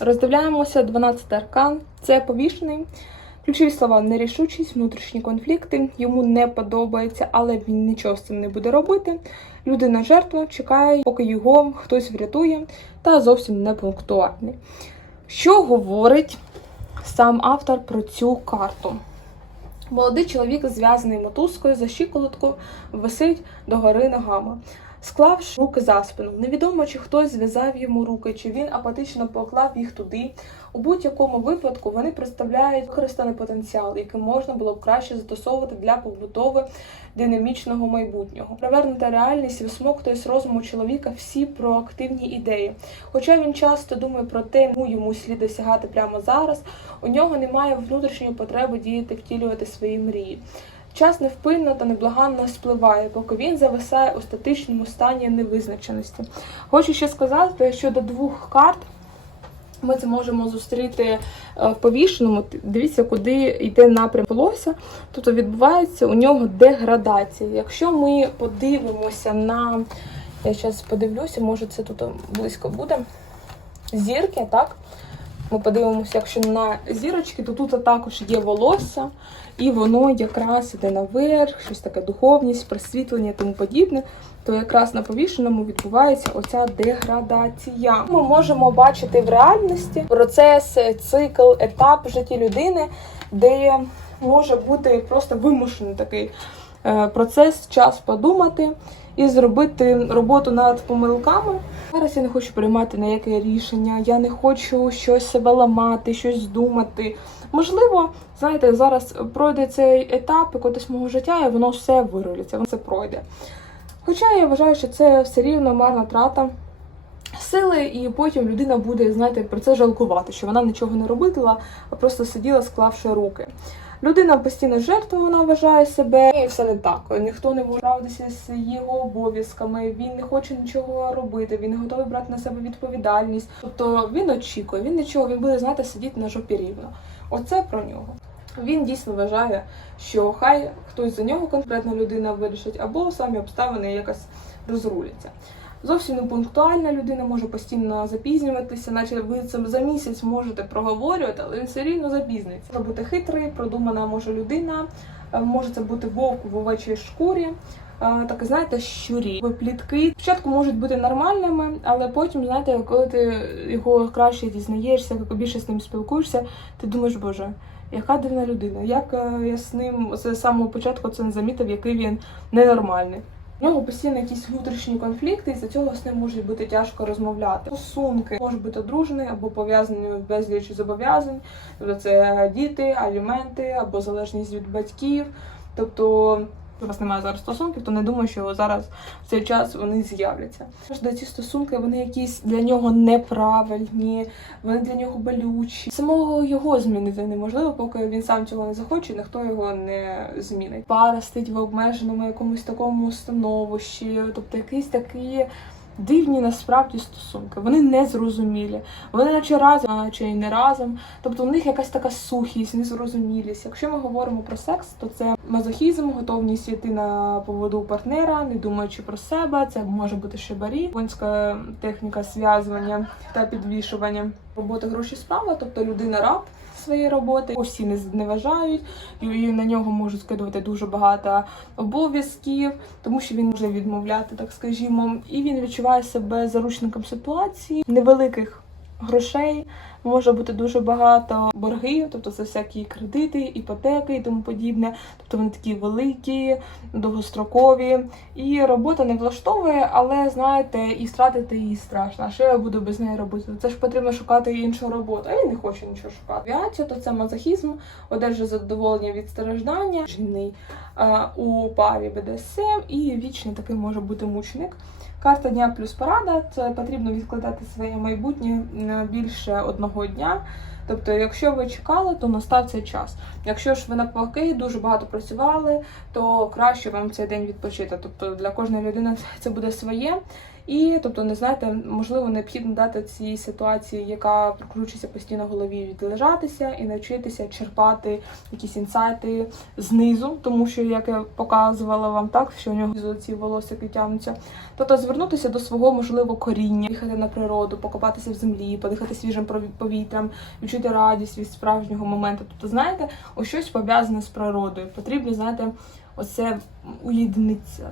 Роздивляємося 12 аркан. Це повішений. Ключові слова нерішучість, внутрішні конфлікти. Йому не подобається, але він нічого з цим не буде робити. Людина жертва чекає, поки його хтось врятує, та зовсім не пунктуальний. Що говорить сам автор про цю карту? Молодий чоловік, зв'язаний мотузкою за щиколотку, висить догори ногами. Склавши руки за спину, невідомо чи хтось зв'язав йому руки, чи він апатично поклав їх туди. У будь-якому випадку вони представляють використаний потенціал, який можна було б краще застосовувати для побудови динамічного майбутнього. Провернута реальність висмоктує з розуму чоловіка всі проактивні ідеї. Хоча він часто думає про те, ну йому слід досягати прямо зараз, у нього немає внутрішньої потреби діяти, втілювати свої мрії. Час невпинно та неблаганно спливає, поки він зависає у статичному стані невизначеності. Хочу ще сказати, що до двох карт ми це можемо зустріти е, в повішеному. Дивіться, куди йде напрям волосся. Тобто відбувається у нього деградація. Якщо ми подивимося на. Я зараз подивлюся, може це тут близько буде. Зірки, так? Ми подивимося, якщо на зірочки, то тут також є волосся, і воно якраз іде наверх, щось таке духовність, просвітлення і тому подібне. То якраз на повішеному відбувається оця деградація. Ми можемо бачити в реальності процес, цикл, етап в житті людини, де може бути просто вимушений такий процес, час подумати і зробити роботу над помилками. Зараз я не хочу приймати ніяке рішення, я не хочу щось себе ламати, щось думати. Можливо, знаєте, зараз пройде цей етап якогось мого життя, і воно все вирулиться, воно це пройде. Хоча я вважаю, що це все рівно марна трата сили, і потім людина буде, знаєте, про це жалкувати, що вона нічого не робила, а просто сиділа, склавши руки. Людина постійно жертва, вона вважає себе, і все не так. Ніхто не справитися з його обов'язками, він не хоче нічого робити, він не готовий брати на себе відповідальність. Тобто він очікує, він нічого, він буде знаєте, сидіти на жопі рівно. Оце про нього. Він дійсно вважає, що хай хтось за нього конкретна людина вирішить, або самі обставини якось розруляться. Зовсім не пунктуальна людина може постійно запізнюватися, наче ви це за місяць можете проговорювати, але він все рівно запізниться. Може бути хитрий, продумана може людина, е, може це бути вовк в овечій шкурі. е, Так, знаєте, щурі. Плітки спочатку можуть бути нормальними, але потім, знаєте, коли ти його краще дізнаєшся, більше з ним спілкуєшся, ти думаєш, боже, яка дивна людина, як е, я з ним з самого початку це не замітив, який він ненормальний. У нього постійно якісь внутрішні конфлікти, і за цього з ним може бути тяжко розмовляти. Стосунки може бути одружений або пов'язаний безліч зобов'язань, тобто це діти, аліменти або залежність від батьків. Тобто у вас немає зараз стосунків, то не думаю, що зараз в цей час вони з'являться. Де ці стосунки вони якісь для нього неправильні, вони для нього болючі. Самого його змінити неможливо, поки він сам цього не захоче, ніхто його не змінить. Пара стоїть в обмеженому якомусь такому становищі, тобто якісь такі. Дивні насправді стосунки, вони незрозумілі. Вони наче разом, а чи й не разом. Тобто у них якась така сухість, незрозумілість. Якщо ми говоримо про секс, то це мазохізм, готовність йти на поводу партнера, не думаючи про себе. Це може бути шибарі, японська техніка зв'язування та підвішування. Робота гроші справа, тобто людина раб своєї роботи. Усі не зневажають, і на нього можуть скидувати дуже багато обов'язків, тому що він може відмовляти, так скажімо, і він відчуває себе заручником ситуації невеликих грошей. Може бути дуже багато борги, тобто це всякі кредити, іпотеки і тому подібне. Тобто вони такі великі, довгострокові. І робота не влаштовує, але знаєте, і стратити її страшно. А що я буду без неї робити? Це ж потрібно шукати іншу роботу. А я не хочу нічого шукати. Авіація то це мазохізм, одержує задоволення від страждання, чинний е, у парі БДСМ, і вічний такий може бути мученик. Карта дня плюс порада це потрібно відкладати своє майбутнє більше одного дня. Тобто, якщо ви чекали, то настав цей час. Якщо ж ви навпаки дуже багато працювали, то краще вам цей день відпочити. Тобто для кожної людини це буде своє. І тобто, не знаєте, можливо, необхідно дати цій ситуації, яка прокручується постійно в голові, відлежатися і навчитися черпати якісь інсайти знизу, тому що як я показувала вам так, що у нього ці волосики тягнуться. Тобто звернутися до свого можливо коріння, їхати на природу, покопатися в землі, подихати свіжим повітрям, відчути радість від справжнього моменту. Тобто, знаєте, ось щось пов'язане з природою. Потрібно, знаєте, оце уєднитися.